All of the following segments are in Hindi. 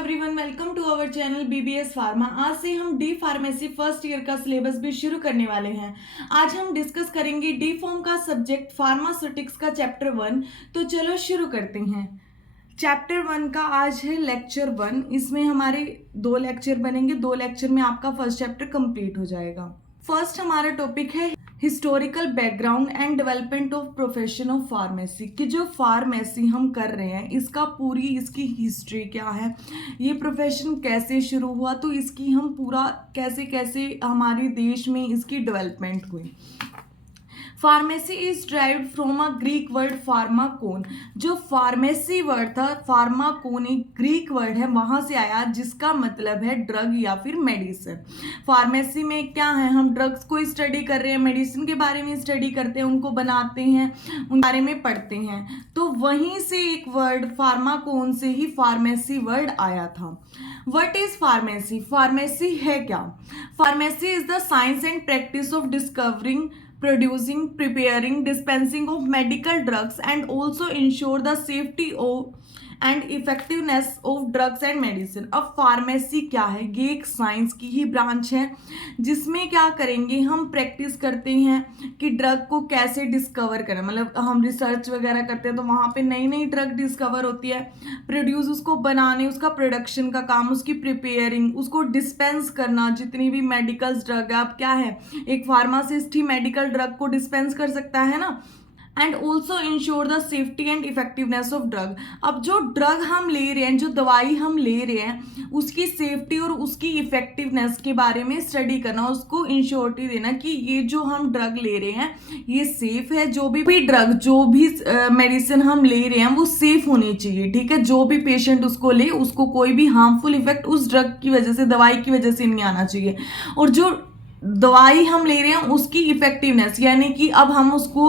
Everyone, welcome to our channel BBS pharma. आज से हम डी फार्मेसी फर्स्ट ईयर का सिलेबस भी शुरू करने वाले हैं। आज हम डिस्कस करेंगे डी फॉर्म का सब्जेक्ट फार्मास्यूटिक्स का चैप्टर 1। तो चलो शुरू करते हैं। चैप्टर 1 का आज है लेक्चर 1। इसमें हमारे 2 लेक्चर बनेंगे। 2 लेक्चर में आपका फर्स्ट चैप्टर कंप्लीट हो जाएगा। फर्स्ट हमारा टॉपिक है historical background and development of profession of pharmacy. कि जो फार्मेसी हम कर रहे हैं इसकी हिस्ट्री क्या है, ये प्रोफेशन कैसे शुरू हुआ, तो इसकी हम पूरा कैसे कैसे हमारे देश में इसकी डेवलपमेंट हुई। Pharmacy is derived from a Greek word pharmakon. जो फार्मेसी वर्ड था, फार्माकोन एक ग्रीक वर्ड है, वहां से आया, जिसका मतलब है ड्रग या फिर मेडिसिन। फार्मेसी में क्या है, हम ड्रग्स को स्टडी कर रहे हैं, मेडिसिन के बारे में स्टडी करते हैं, उनको बनाते हैं, उन बारे में पढ़ते हैं। तो वहीं से एक वर्ड फार्माकोन से ही फार्मेसी वर्ड आया था। What is pharmacy? फार्मेसी है क्या? Pharmacy is the science and practice of discovering, producing, preparing, dispensing of medical drugs and also ensure the safety of and effectiveness of drugs and medicine। अब फार्मेसी क्या है, ये एक साइंस की ही ब्रांच है जिसमें क्या करेंगे, हम प्रैक्टिस करते हैं कि ड्रग को कैसे डिस्कवर करें। मतलब हम रिसर्च वगैरह करते हैं तो वहाँ पे नई नई ड्रग डिस्कवर होती है, प्रोड्यूस, उसको बनाने, उसका प्रोडक्शन का काम, उसकी प्रिपेयरिंग, उसको डिस्पेंस करना। जितनी भी मेडिकल ड्रग है, अब क्या है, एक फार्मासिस्ट ही मेडिकल ड्रग को डिस्पेंस कर सकता है ना। And also ensure the safety and effectiveness of drug. अब जो ड्रग हम ले रहे हैं, जो दवाई हम ले रहे हैं, उसकी सेफ्टी और उसकी इफेक्टिवनेस के बारे में स्टडी करना, उसको इंश्योरिटी देना कि ये जो हम ड्रग ले रहे हैं ये सेफ है। जो भी ड्रग, जो भी मेडिसिन हम ले रहे हैं वो सेफ होनी चाहिए, ठीक है। जो भी पेशेंट उसको ले, उसको कोई भी हार्मफुल इफेक्ट उस ड्रग की वजह से, दवाई की वजह से नहीं आना चाहिए। और जो दवाई हम ले रहे हैं उसकी इफेक्टिवनेस, यानी कि अब हम उसको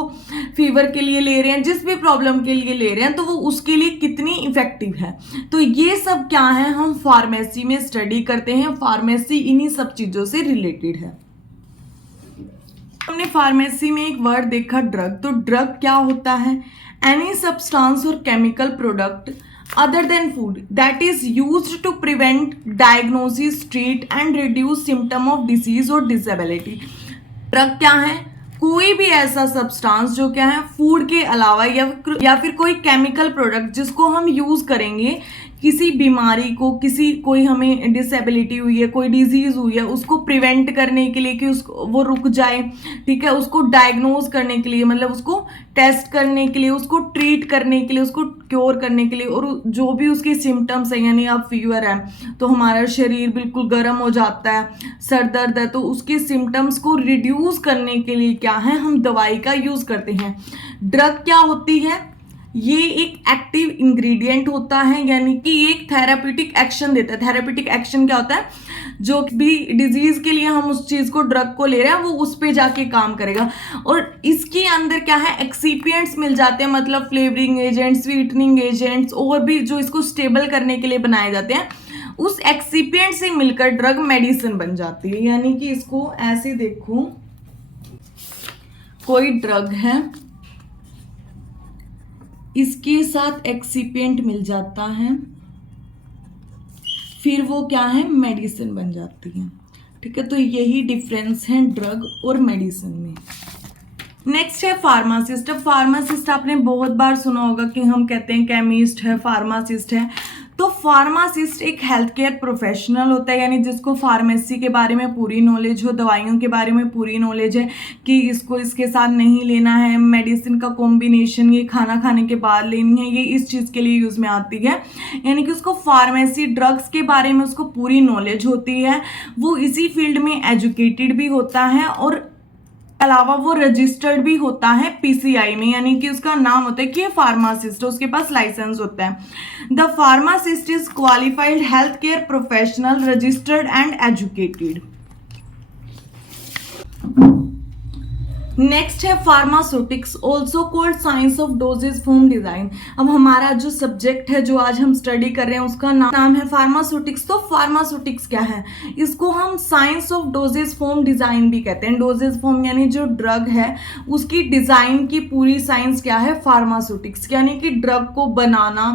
फीवर के लिए ले रहे हैं, जिस भी प्रॉब्लम के लिए ले रहे हैं, तो वो उसके लिए कितनी इफेक्टिव है। तो ये सब क्या है, हम फार्मेसी में स्टडी करते हैं। फार्मेसी इन्हीं सब चीजों से रिलेटेड है। हमने फार्मेसी में एक वर्ड देखा, ड्रग। तो ड्रग क्या होता है, एनी सब्सटेंस और chemical product other than food that is used to prevent, diagnosis, treat and reduce symptom of disease or disability। Drug क्या है, कोई भी ऐसा सब्सटेंस जो क्या है, फूड के अलावा या फिर कोई केमिकल प्रोडक्ट जिसको हम यूज करेंगे किसी बीमारी को, कोई हमें डिसेबिलिटी हुई है, कोई डिजीज हुई है, उसको प्रिवेंट करने के लिए कि उसको वो रुक जाए, ठीक है, उसको डायग्नोज करने के लिए, मतलब उसको टेस्ट करने के लिए, उसको ट्रीट करने के लिए, उसको क्योर करने के लिए, और जो भी उसके सिम्टम्स हैं, यानी अब फीवर है तो हमारा शरीर बिल्कुल गर्म हो जाता है, सर दर्द है तो उसके सिम्टम्स को रिड्यूस करने के लिए क्या है, हम दवाई का यूज करते हैं। ड्रग क्या होती है, ये एक एक्टिव इंग्रेडिएंट होता है, यानी कि एक थेराप्यूटिक एक्शन देता है। थेराप्यूटिक एक्शन क्या होता है, जो भी डिजीज के लिए हम उस चीज को, ड्रग को ले रहे हैं, वो उस पे जाके काम करेगा। और इसके अंदर क्या है, एक्सिपिएंट्स मिल जाते हैं, मतलब फ्लेवरिंग एजेंट्स, स्वीटनिंग एजेंट्स, और भी जो इसको स्टेबल करने के लिए बनाए जाते हैं, उस एक्सिपिएंट से मिलकर ड्रग मेडिसिन बन जाती है। यानी कि इसको ऐसे देखो, कोई ड्रग है, इसके साथ एक्सिपिएंट मिल जाता है, फिर वो क्या है, मेडिसिन बन जाती है, ठीक है। तो यही डिफरेंस है ड्रग और मेडिसिन में। नेक्स्ट है फार्मासिस्ट। अब फार्मासिस्ट आपने बहुत बार सुना होगा कि हम कहते हैं केमिस्ट है, फार्मासिस्ट है। तो फार्मासिस्ट एक हेल्थ केयर प्रोफेशनल होता है, यानी जिसको फार्मेसी के बारे में पूरी नॉलेज हो, दवाइयों के बारे में पूरी नॉलेज है कि इसको इसके साथ नहीं लेना है, मेडिसिन का कॉम्बिनेशन ये खाना खाने के बाद लेनी है, ये इस चीज़ के लिए यूज़ में आती है। यानी कि उसको फार्मेसी, ड्रग्स के बारे में उसको पूरी नॉलेज होती है, वो इसी फील्ड में एजुकेटेड भी होता है, और अलावा वो रजिस्टर्ड भी होता है पीसीआई में, यानी कि उसका नाम होता है कि फार्मासिस्ट, उसके पास लाइसेंस होता है। The pharmacist is qualified health care professional, registered and educated. Next है pharmaceutics, also called science of dosage form design. अब हमारा जो सब्जेक्ट है, जो आज हम स्टडी कर रहे हैं, उसका नाम है फार्मास्यूटिक्स। तो फार्मास्यूटिक्स क्या है, इसको हम science of dosage form design भी कहते हैं। डोजेज फॉर्म यानी जो ड्रग है उसकी डिजाइन की पूरी साइंस क्या है, फार्मास्यूटिक्स, यानी कि ड्रग को बनाना,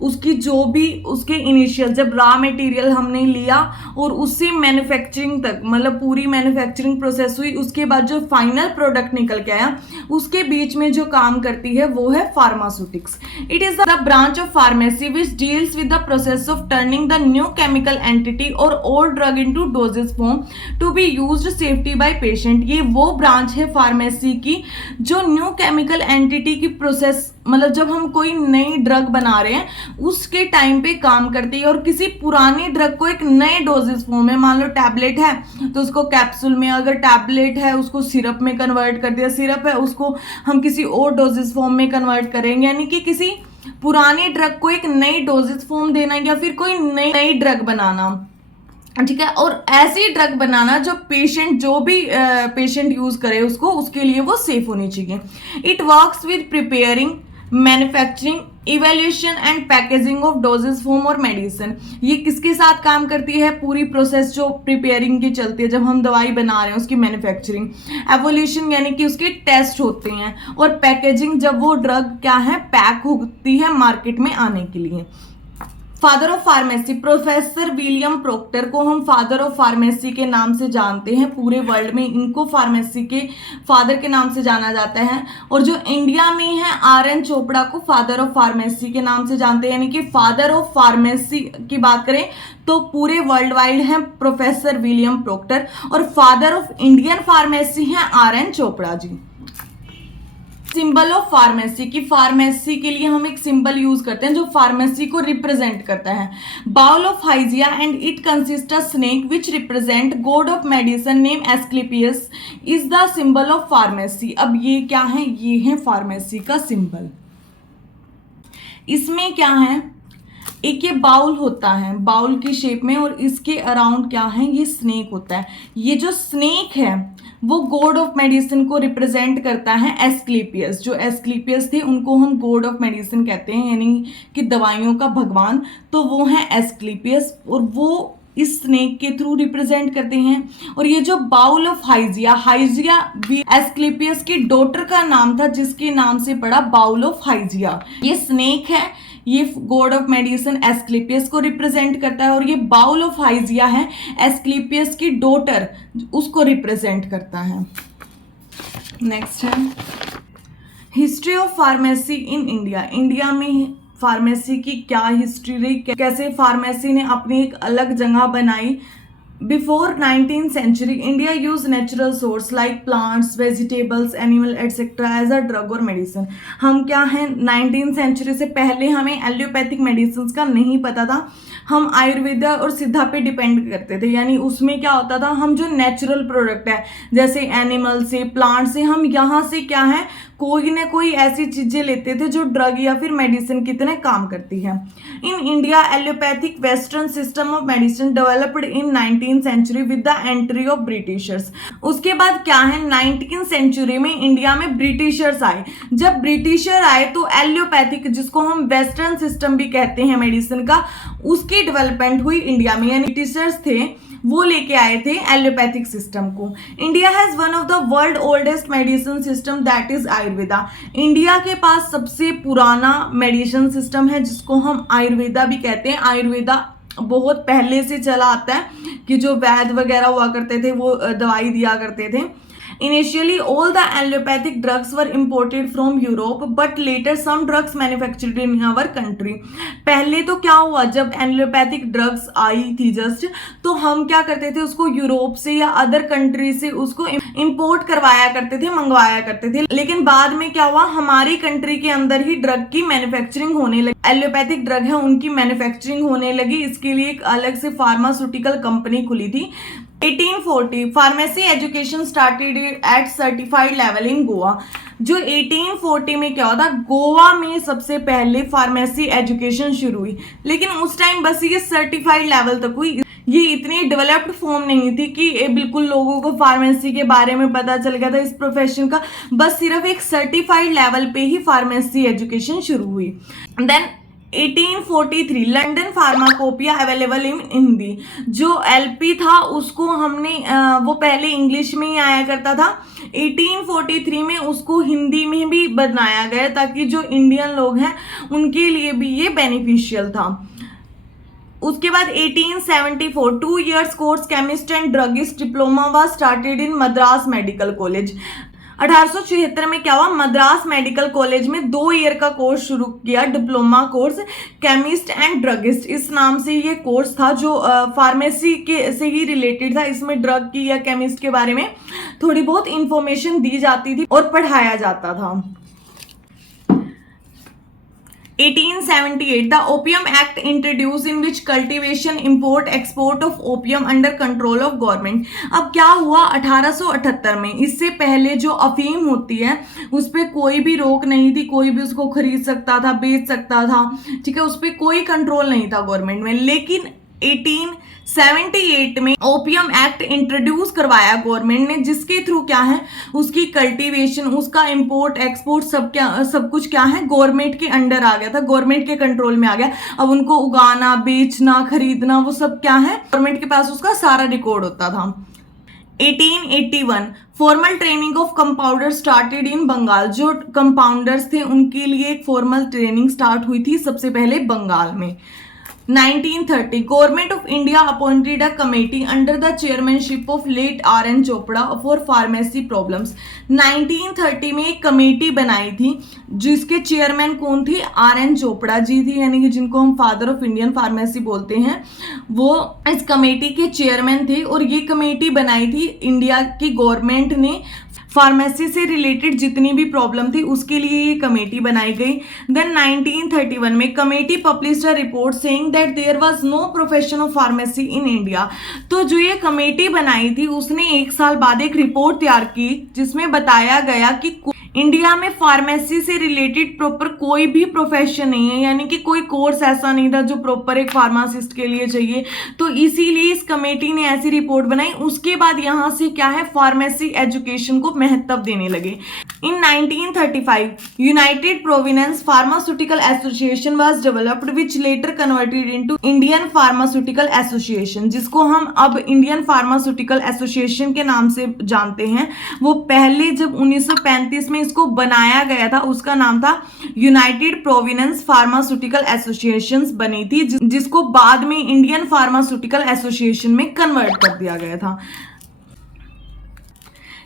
उसकी जो भी उसके इनिशियल जब रॉ मटेरियल हमने लिया और उससे मैन्युफैक्चरिंग तक, मतलब पूरी मैन्युफैक्चरिंग प्रोसेस हुई, उसके बाद जो फाइनल प्रोडक्ट निकल के आया, उसके बीच में जो काम करती है वो है pharmaceutics. It is the branch of pharmacy which deals with the process of turning the new chemical entity और old drug into dosage form to be used safety by patient. ये वो ब्रांच है फार्मेसी की जो न्यू केमिकल एंटिटी की प्रोसेस, मतलब जब हम कोई नई ड्रग बना रहे हैं उसके टाइम पे काम करती है, और किसी पुरानी ड्रग को एक नए डोजेस फॉर्म में, मान लो टैबलेट है तो उसको कैप्सूल में, अगर टैबलेट है उसको सिरप में कन्वर्ट कर दिया, सिरप है उसको हम किसी और डोजेस फॉर्म में कन्वर्ट करेंगे, यानी कि किसी पुरानी ड्रग को एक नई डोजेस फॉर्म देना या फिर कोई नई ड्रग बनाना, ठीक है। और ऐसी ड्रग बनाना जो पेशेंट, जो भी पेशेंट यूज करे उसको, उसके लिए वो सेफ होनी चाहिए। It works with preparing, manufacturing, evaluation and packaging of doses form और मेडिसिन। ये किसके साथ काम करती है? पूरी प्रोसेस जो प्रिपेयरिंग की चलती है, जब हम दवाई बना रहे हैं उसकी मैन्युफैक्चरिंग, एवोल्यूशन यानी कि उसके टेस्ट होते हैं, और पैकेजिंग जब वो ड्रग क्या है पैक होती है मार्केट में आने के लिए। Father of pharmacy, professor William proctor को हम फादर ऑफ फार्मेसी के नाम से जानते हैं, पूरे वर्ल्ड में इनको फार्मेसी के फादर के नाम से जाना जाता है। और जो इंडिया में है RN चोपड़ा को फादर ऑफ फार्मेसी के नाम से जानते हैं, यानी कि फादर ऑफ फार्मेसी की बात करें तो पूरे वर्ल्ड वाइड है प्रोफेसर विलियम प्रोक्टर, और फादर ऑफ इंडियन फार्मेसी है RN Chopra ji. Symbol of pharmacy, की फार्मेसी के लिए हम एक सिंबल यूज करते हैं जो फार्मेसी को रिप्रेजेंट करता है। Bowl of Hygieia and it consist a snake which represent god of medicine name Asclepius is the symbol of pharmacy. अब ये क्या है? ये है फार्मेसी का सिंबल। इसमें क्या है? एक ये बाउल होता है, बाउल की शेप में, और इसके अराउंड क्या है? ये स्नेक होता है। ये जो स्नेक है वो गॉड ऑफ मेडिसिन को रिप्रेजेंट करता है, एस्क्लेपियस। जो एस्क्लेपियस थे उनको हम गॉड ऑफ मेडिसिन कहते हैं, यानी कि दवाइयों का भगवान, तो वो है एस्क्लेपियस, और वो इस स्नेक के थ्रू रिप्रेजेंट करते हैं। और ये जो बाउल ऑफ हाइजिया, हाइजिया भी एस्क्लेपियस की डॉटर का नाम था जिसके नाम से पड़ा बाउल ऑफ हाइजिया। ये स्नेक है, ये गॉड ऑफ मेडिसिन एस्क्लेपियस को रिप्रेजेंट करता है, और ये बाउल ऑफ हाइजिया है एस्क्लेपियस की डॉटर, उसको रिप्रेजेंट करता है। नेक्स्ट है history of pharmacy in India. India में फार्मेसी की क्या हिस्ट्री रही, कैसे फार्मेसी ने अपनी एक अलग जगह बनाई। Before 19th century, India used natural source like plants, vegetables, animal, etc. as a drug or medicine. हम क्या हैं, 19th century से पहले हमें एलोपैथिक मेडिसिन का नहीं पता था, हम आयुर्वेदा और सिद्धा पे डिपेंड करते थे। यानी उसमें क्या होता था, हम जो नेचुरल प्रोडक्ट है जैसे एनिमल से, प्लांट से, हम यहाँ से क्या है कोई ना कोई ऐसी चीजें लेते थे जो ड्रग या फिर मेडिसिन की तरह काम करती है। In India allopathic western system of medicine developed in 19th century with the entry of Britishers. उसके बाद क्या है, 19th सेंचुरी में इंडिया में ब्रिटिशर्स आए। जब ब्रिटिशर आए तो एलोपैथिक, जिसको हम वेस्टर्न सिस्टम भी कहते हैं मेडिसिन का, उसकी डेवलपमेंट हुई इंडिया में। यानी ब्रिटिशर्स थे वो लेके आए थे एलोपैथिक सिस्टम को। India has one of the world oldest medicine system that is Ayurveda. India के पास सबसे पुराना मेडिसिन सिस्टम है जिसको हम आयुर्वेदा भी कहते हैं। आयुर्वेदा बहुत पहले से चला आता है कि जो वैद्य वगैरह हुआ करते थे वो दवाई दिया करते थे। Initially, all the allopathic drugs were imported from Europe, but later some drugs manufactured in our country. पहले तो क्या हुआ, जब एलोपैथिक ड्रग्स आई थी जस्ट, तो हम क्या करते थे, उसको यूरोप से या अदर कंट्री से उसको इंपोर्ट करवाया करते थे, मंगवाया करते थे। लेकिन बाद में क्या हुआ, हमारी कंट्री के अंदर ही ड्रग की मैन्युफैक्चरिंग होने लगी। एलोपैथिक ड्रग है उनकी मैन्युफैक्चरिंग होने लगी। इसके लिए एक अलग से फार्मास्यूटिकल कंपनी खुली थी। 1840 pharmacy education started at certified level in Goa. जो 1840 में क्या होता, गोवा में सबसे पहले फार्मेसी एजुकेशन शुरू हुई, लेकिन उस टाइम बस ये सर्टिफाइड लेवल तक हुई। ये इतनी डेवलप्ड फॉर्म नहीं थी कि बिल्कुल लोगों को फार्मेसी के बारे में पता चल गया था, इस प्रोफेशन का। बस सिर्फ एक सर्टिफाइड लेवल पे ही फार्मेसी एजुकेशन शुरू हुई। Then 1843 London pharmacopoeia available in Hindi. जो एलपी था उसको हमने वो पहले इंग्लिश में ही आया करता था, 1843 में उसको हिंदी में भी बनाया गया ताकि जो इंडियन लोग हैं उनके लिए भी ये बेनिफिशियल था। उसके बाद 1874 2 years course chemist and druggist diploma was started in Madras medical college. 1876 में क्या हुआ, मद्रास मेडिकल कॉलेज में 2 ईयर का कोर्स शुरू किया, diploma course chemist and druggist. इस नाम से ये कोर्स था जो फार्मेसी के से ही रिलेटेड था। इसमें ड्रग की या केमिस्ट के बारे में थोड़ी बहुत इंफॉर्मेशन दी जाती थी और पढ़ाया जाता था। 1878 the Opium Act introduced in which cultivation, import, export of opium under control of government। अब क्या हुआ 1878 में, इससे पहले जो अफीम होती है उस पर कोई भी रोक नहीं थी, कोई भी उसको खरीद सकता था, बेच सकता था, ठीक है, उस पर कोई कंट्रोल नहीं था गवर्नमेंट में। लेकिन 1878 में ओपियम एक्ट इंट्रोड्यूस करवाया गवर्नमेंट ने, जिसके थ्रू क्या है उसकी कल्टीवेशन, उसका इंपोर्ट एक्सपोर्ट सब कुछ क्या है गवर्नमेंट के अंडर आ गया था, गवर्नमेंट के कंट्रोल में आ गया। अब उनको उगाना, बेचना, खरीदना वो सब क्या है गवर्नमेंट के पास उसका सारा रिकॉर्ड होता था। 1881 formal training of compounder started in Bengal. जो कंपाउंडर्स थे उनके लिए एक फॉर्मल ट्रेनिंग स्टार्ट हुई थी सबसे पहले बंगाल में। 1930 government of India appointed a committee under the chairmanship of late R N. Chopra for pharmacy problems. 1930 में एक कमेटी बनाई थी जिसके चेयरमैन कौन थे, आर.एन. चोपड़ा जी थी, यानी कि जिनको हम फादर ऑफ इंडियन फार्मेसी बोलते हैं, वो इस कमेटी के चेयरमैन थे। और ये कमेटी बनाई थी इंडिया की गवर्नमेंट ने, फार्मेसी से रिलेटेड जितनी भी प्रॉब्लम थी उसके लिए ये कमेटी बनाई गई। देन 1931 में committee published a report saying that there was no profession of pharmacy in India. तो जो ये कमेटी बनाई थी उसने 1 साल बाद एक रिपोर्ट तैयार की जिसमें बताया गया कि इंडिया में फार्मेसी से रिलेटेड प्रॉपर कोई भी प्रोफेशन नहीं है, यानी कि कोई कोर्स ऐसा नहीं था जो प्रॉपर एक फार्मासिस्ट के लिए चाहिए। तो इसीलिए इस कमेटी ने ऐसी रिपोर्ट बनाई। उसके बाद यहाँ से क्या है फार्मेसी एजुकेशन को महत्व देने लगे। In 1935 United Providence pharmaceutical association was developed which later converted into Indian pharmaceutical association, जिसको हम अब इंडियन फार्मास्यूटिकल एसोसिएशन के नाम से जानते हैं। वो पहले जब 1935 में इसको बनाया गया था उसका नाम था यूनाइटेड प्रोविडेंस फार्मास्यूटिकल एसोसिएशन बनी थी, जिसको बाद में इंडियन फार्मास्यूटिकल एसोसिएशन में कन्वर्ट कर दिया गया था।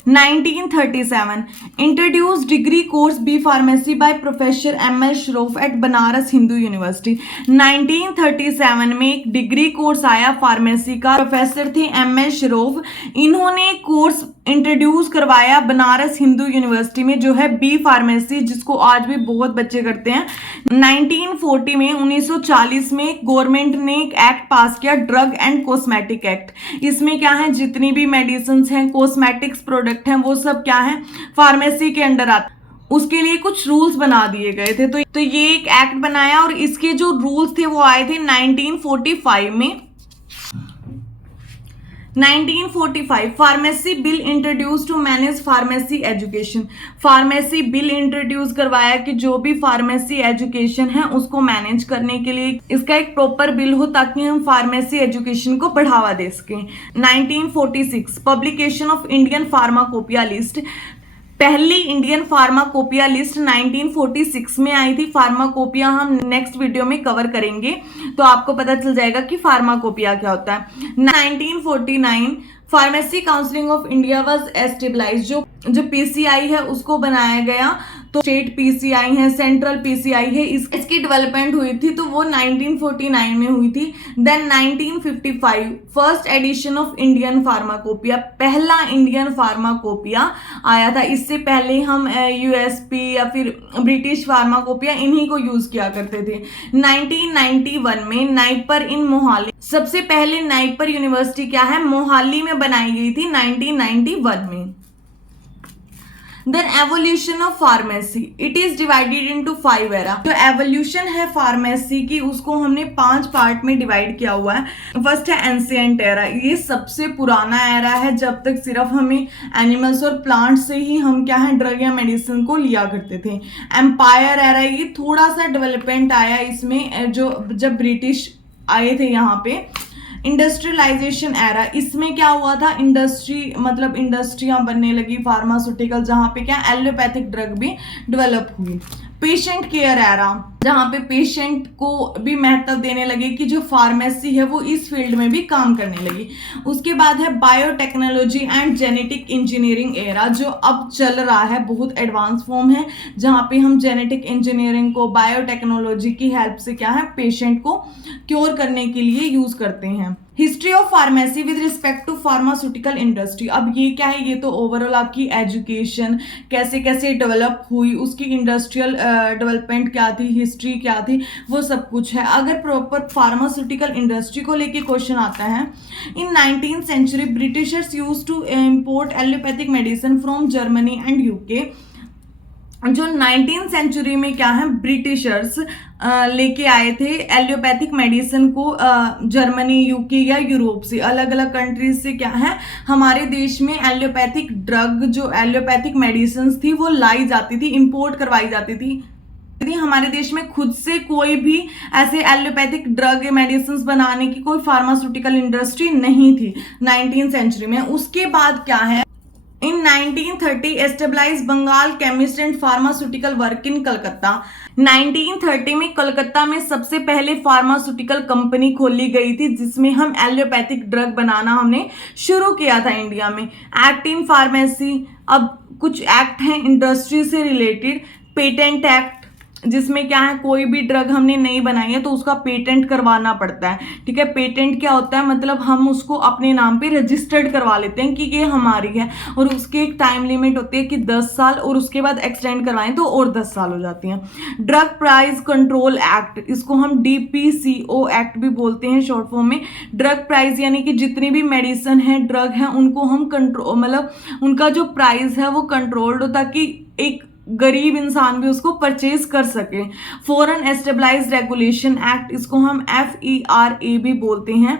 1937 introduce degree course B pharmacy by professor M.L. Shroff at Banaras Hindu University. 1937 में एक डिग्री कोर्स आया फार्मेसी का, प्रोफेसर थे M.L. श्रोफ। इन्होंने कोर्स इंट्रोड्यूस करवाया बनारस हिंदू यूनिवर्सिटी में, जो है बी फार्मेसी, जिसको आज भी बहुत बच्चे करते हैं। 1940 में 1940 में गवर्नमेंट ने एक एक्ट पास किया, ड्रग एंड कॉस्मेटिक एक्ट। इसमें क्या है जितनी भी मेडिसिन हैं, कॉस्मेटिक्स प्रोडक्ट हैं, वो सब क्या है फार्मेसी के अंडर आते, उसके लिए कुछ रूल्स बना दिए गए थे। तो ये एक एक्ट बनाया और इसके जो रूल्स थे वो आए थे 1945 में। 1945 pharmacy bill introduce to manage pharmacy education. Pharmacy bill introduce करवाया कि जो भी फार्मेसी एजुकेशन है उसको मैनेज करने के लिए इसका एक प्रॉपर बिल हो ताकि हम फार्मेसी एजुकेशन को बढ़ावा दे सकें। 1946 publication of Indian pharmacopoeia list. पहली इंडियन फार्माकोपिया लिस्ट 1946 में आई थी। फार्माकोपिया हम नेक्स्ट वीडियो में कवर करेंगे तो आपको पता चल जाएगा कि फार्माकोपिया क्या होता है। 1949 pharmacy counselling of India was established. जो पीसीआई है उसको बनाया गया। तो स्टेट पीसीआई है, सेंट्रल पीसीआई है, इसकी डेवलपमेंट हुई थी, तो वो 1949 में हुई थी। Then 1955 first edition of Indian pharmacopoeia, पहला इंडियन फार्माकोपिया आया था। इससे पहले हम यूएसपी या फिर ब्रिटिश फार्माकोपिया इन्हीं को यूज किया करते थे। 1991 में नाइपर इन मोहाली, सबसे पहले नाइपर यूनिवर्सिटी क्या है मोहाली में बनाई गई थी 1991 में। Then evolution of pharmacy, it is divided into 5 era. जो एवोल्यूशन है फार्मेसी की उसको हमने 5 पार्ट में डिवाइड किया हुआ है। फर्स्ट है एंशिएंट एरा, ये सबसे पुराना एरा है जब तक सिर्फ हमें एनिमल्स और प्लांट से ही हम क्या है ड्रग या मेडिसिन को लिया करते थे। एम्पायर एरा, ये थोड़ा सा डेवलपमेंट आया इसमें जो जब ब्रिटिश आए थे यहाँ पे। इंडस्ट्रियलाइजेशन एरा, इसमें क्या हुआ था, इंडस्ट्री मतलब इंडस्ट्रियां बनने लगी फार्मास्यूटिकल, जहां पे क्या एलोपैथिक ड्रग भी डेवलप हुई। पेशेंट केयर एरा, जहां पे पेशेंट को भी महत्व देने लगे कि जो फार्मेसी है वो इस फील्ड में भी काम करने लगी। उसके बाद है biotechnology and genetic engineering era, जो अब चल रहा है, बहुत एडवांस फॉर्म है, जहां पे हम जेनेटिक इंजीनियरिंग को बायोटेक्नोलॉजी की हेल्प से क्या है पेशेंट को क्योर करने के लिए यूज करते हैं। History of pharmacy with respect to pharmaceutical industry, अब ये क्या है, ये तो ओवरऑल आपकी एजुकेशन कैसे कैसे डेवलप हुई, उसकी इंडस्ट्रियल डेवलपमेंट क्या थी, हिस्ट्री क्या थी, वो सब कुछ है। अगर प्रॉपर फार्मास्यूटिकल इंडस्ट्री को लेके क्वेश्चन आता है, in 19th century Britishers use to import allopathic medicine from Germany and UK. जो 19th सेंचुरी में क्या है ब्रिटिशर्स लेके आए थे एलोपैथिक मेडिसिन को जर्मनी, यूके या यूरोप से, अलग अलग कंट्रीज से क्या है हमारे देश में एलोपैथिक ड्रग, जो एलोपैथिक मेडिसिन थी वो लाई जाती थी, इंपोर्ट करवाई जाती थी। हमारे देश में खुद से कोई भी ऐसे एलोपैथिक ड्रग मेडिसिन बनाने की कोई फार्मास्यूटिकल इंडस्ट्री नहीं थी 19th सेंचुरी में। उसके बाद क्या है, In 1930 established Bengal chemist and pharmaceutical work in Calcutta. 1930 में कलकत्ता में सबसे पहले फार्मास्यूटिकल कंपनी खोली गई थी जिसमें हम एलोपैथिक ड्रग बनाना हमने शुरू किया था इंडिया में। एक्ट इन फार्मेसी, अब कुछ एक्ट हैं इंडस्ट्री से रिलेटेड। पेटेंट एक्ट, जिसमें क्या है कोई भी ड्रग हमने नहीं बनाई है तो उसका पेटेंट करवाना पड़ता है, ठीक है। पेटेंट क्या होता है, मतलब हम उसको अपने नाम पे रजिस्टर्ड करवा लेते हैं कि ये हमारी है, और उसकी एक टाइम लिमिट होती है कि 10 साल, और उसके बाद एक्सटेंड करवाएं तो और 10 साल हो जाती हैं। ड्रग प्राइस कंट्रोल एक्ट, इसको हम DPCO एक्ट भी बोलते हैं शॉर्ट फॉर्म में। ड्रग प्राइस यानी कि जितनी भी मेडिसिन है, ड्रग है, उनको हम कंट्रोल, मतलब उनका जो प्राइस है वो कंट्रोल्ड हो, ताकि एक गरीब इंसान भी उसको परचेज कर सके। फॉरेन एस्टेब्लाइज्ड रेगुलेशन एक्ट, इसको हम FERA भी बोलते हैं।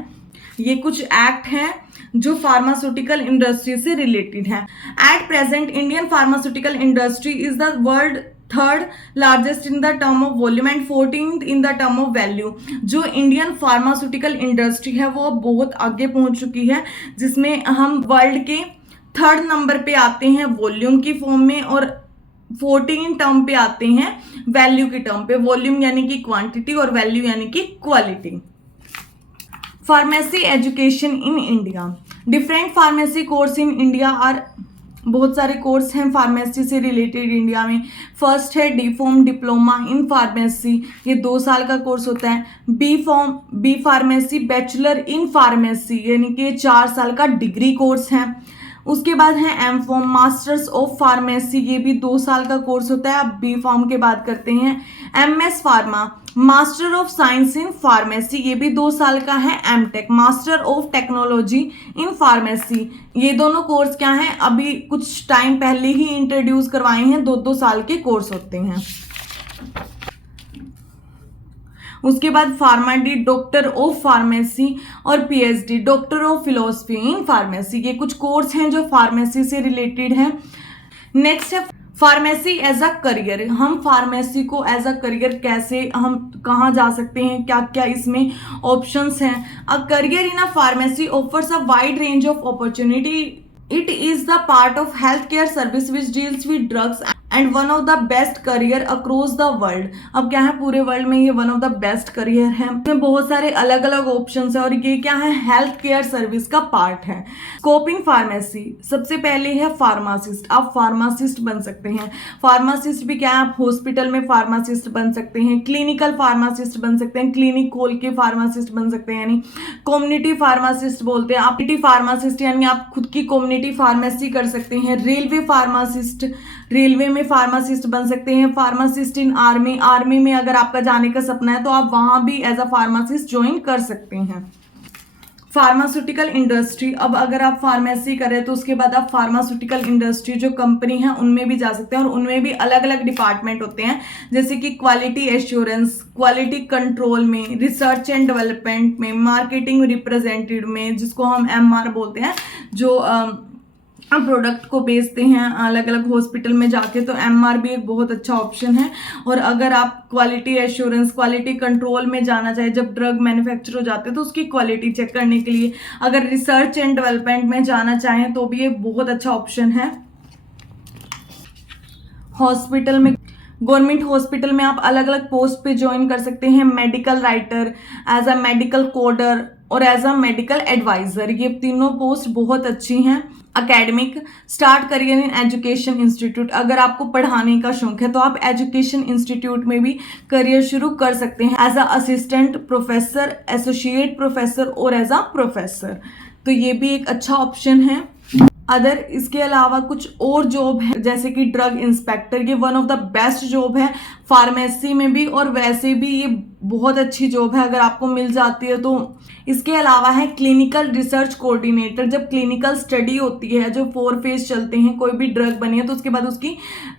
ये कुछ एक्ट हैं जो फार्मास्यूटिकल इंडस्ट्री से रिलेटेड है। At present Indian pharmaceutical industry is the world third largest in the term of volume and 14th in the term of value. जो इंडियन फार्मास्यूटिकल इंडस्ट्री है वो बहुत आगे पहुंच चुकी है, जिसमें हम वर्ल्ड के 3rd नंबर पे आते हैं वॉल्यूम की फॉर्म में, और 14 टर्म पे आते हैं वैल्यू की टर्म पे। वॉल्यूम यानी कि क्वांटिटी और वैल्यू यानी कि quality. Pharmacy education in India, different pharmacy course in India are, बहुत सारे कोर्स हैं फार्मेसी से रिलेटेड इंडिया में। फर्स्ट है D.Pharm डिप्लोमा इन फार्मेसी, ये 2 साल का कोर्स होता है। B pharmacy bachelor in pharmacy, यानी कि 4 साल का डिग्री कोर्स है। उसके बाद है M.Pharm मास्टर्स ऑफ फार्मेसी, ये भी 2 साल का कोर्स होता है। अब B.Pharm के बात करते हैं। MS pharma master of science in pharmacy, ये भी 2 साल का है। M.Tech master of technology in pharmacy, ये दोनों कोर्स क्या हैं, अभी कुछ टाइम पहले ही इंट्रोड्यूस करवाए हैं, 2-2 साल के कोर्स होते हैं। उसके बाद pharma D doctor of pharmacy और PhD doctor of philosophy in pharmacy, ये कुछ कोर्स हैं जो फार्मेसी से रिलेटेड हैं। नेक्स्ट है फार्मेसी एज अ करियर, हम फार्मेसी को एज अ करियर कैसे, हम कहाँ जा सकते हैं, क्या क्या इसमें ऑप्शंस हैं। A career in a pharmacy offers a wide range of opportunity, it is the part of health care service which deals with drugs and one of the best career across the world. अब क्या है पूरे वर्ल्ड में ये one of the best career है, इसमें बहुत सारे अलग अलग ऑप्शंस है, और ये क्या है हेल्थ केयर सर्विस का पार्ट है। स्कोप इन फार्मेसी, सबसे पहले है फार्मासिस्ट, आप फार्मासिस्ट बन सकते हैं। फार्मासिस्ट भी क्या है, आप हॉस्पिटल में फार्मासिस्ट बन सकते हैं, क्लिनिकल फार्मासिस्ट बन सकते हैं, क्लिनिक खोल के फार्मासिस्ट बन सकते हैं, यानी कम्युनिटी फार्मासिस्ट बोलते हैं आप। फार्मासिस्ट यानी आप खुद की कम्युनिटी फार्मेसी कर सकते हैं। रेलवे फार्मासिस्ट, रेलवे में फार्मासिस्ट बन सकते हैं। फार्मासिस्ट इन आर्मी, आर्मी में अगर आपका जाने का सपना है तो आप वहां भी एज अ फार्मासिस्ट ज्वाइन कर सकते हैं। फार्मास्यूटिकल इंडस्ट्री, अब अगर आप फार्मेसी करें तो उसके बाद आप फार्मास्यूटिकल इंडस्ट्री जो कंपनी है उनमें भी जा सकते हैं, और उनमें भी अलग अलग डिपार्टमेंट होते हैं, जैसे कि क्वालिटी एश्योरेंस, क्वालिटी कंट्रोल में, रिसर्च एंड डेवलपमेंट में, मार्केटिंग रिप्रेजेंटेटिव में, जिसको हम MR बोलते हैं, जो प्रोडक्ट को बेचते हैं अलग अलग हॉस्पिटल में जाके, तो MR भी एक बहुत अच्छा ऑप्शन है। और अगर आप क्वालिटी एश्योरेंस, क्वालिटी कंट्रोल में जाना चाहे, जब ड्रग मैन्युफैक्चर हो जाते हैं तो उसकी क्वालिटी चेक करने के लिए, अगर रिसर्च एंड डेवलपमेंट में जाना चाहें तो भी एक बहुत अच्छा ऑप्शन है। हॉस्पिटल में, गवर्नमेंट हॉस्पिटल में आप अलग अलग पोस्ट पे ज्वाइन कर सकते हैं, medical writer, as a medical coder और एज अ मेडिकल एडवाइजर। ये तीनों पोस्ट बहुत अच्छी हैं। Academic, start career in education institute, अगर आपको पढ़ाने का शौक है तो आप एजुकेशन इंस्टीट्यूट में भी करियर शुरू कर सकते हैं, as a assistant professor, associate professor और एज अ प्रोफेसर। तो ये भी एक अच्छा ऑप्शन है। अदर, इसके अलावा कुछ और जॉब है, जैसे कि ड्रग इंस्पेक्टर, ये one of the best job है फार्मेसी में भी, और वैसे भी ये बहुत अच्छी जॉब है अगर आपको मिल जाती है तो। इसके अलावा है क्लिनिकल रिसर्च कोऑर्डिनेटर, जब क्लिनिकल स्टडी होती है, जो 4 फेज चलते हैं, कोई भी ड्रग बनी है तो उसके बाद उसकी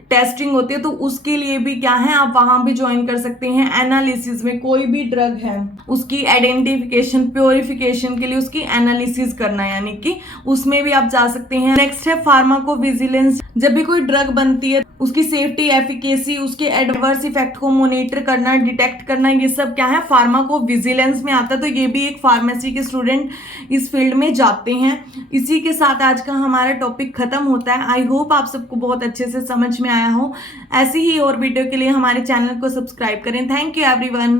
टेस्टिंग होती है, तो उसके लिए भी क्या है, आप वहां भी ज्वाइन कर सकते हैं। एनालिसिस में, कोई भी ड्रग है उसकी आइडेंटिफिकेशन, प्योरिफिकेशन के लिए उसकी एनालिसिस करना, यानी कि उसमें भी आप जा सकते हैं। नेक्स्ट है फार्माकोविजिलेंस, जब भी कोई ड्रग बनती है उसकी सेफ्टी, एफिकेसी, उसके एडवर्स इफेक्ट को मॉनिटर करना, डिटेक्ट करना, ये सब क्या है, फार्माकोविजिलेंस में आता है। तो ये भी एक फार्मेसी के स्टूडेंट इस फील्ड में जाते हैं। इसी के साथ आज का हमारा टॉपिक खत्म होता है। आई होप आप सबको बहुत अच्छे से समझ में आया हो। ऐसी ही और वीडियो के लिए हमारे चैनल को सब्सक्राइब करें। Thank you everyone.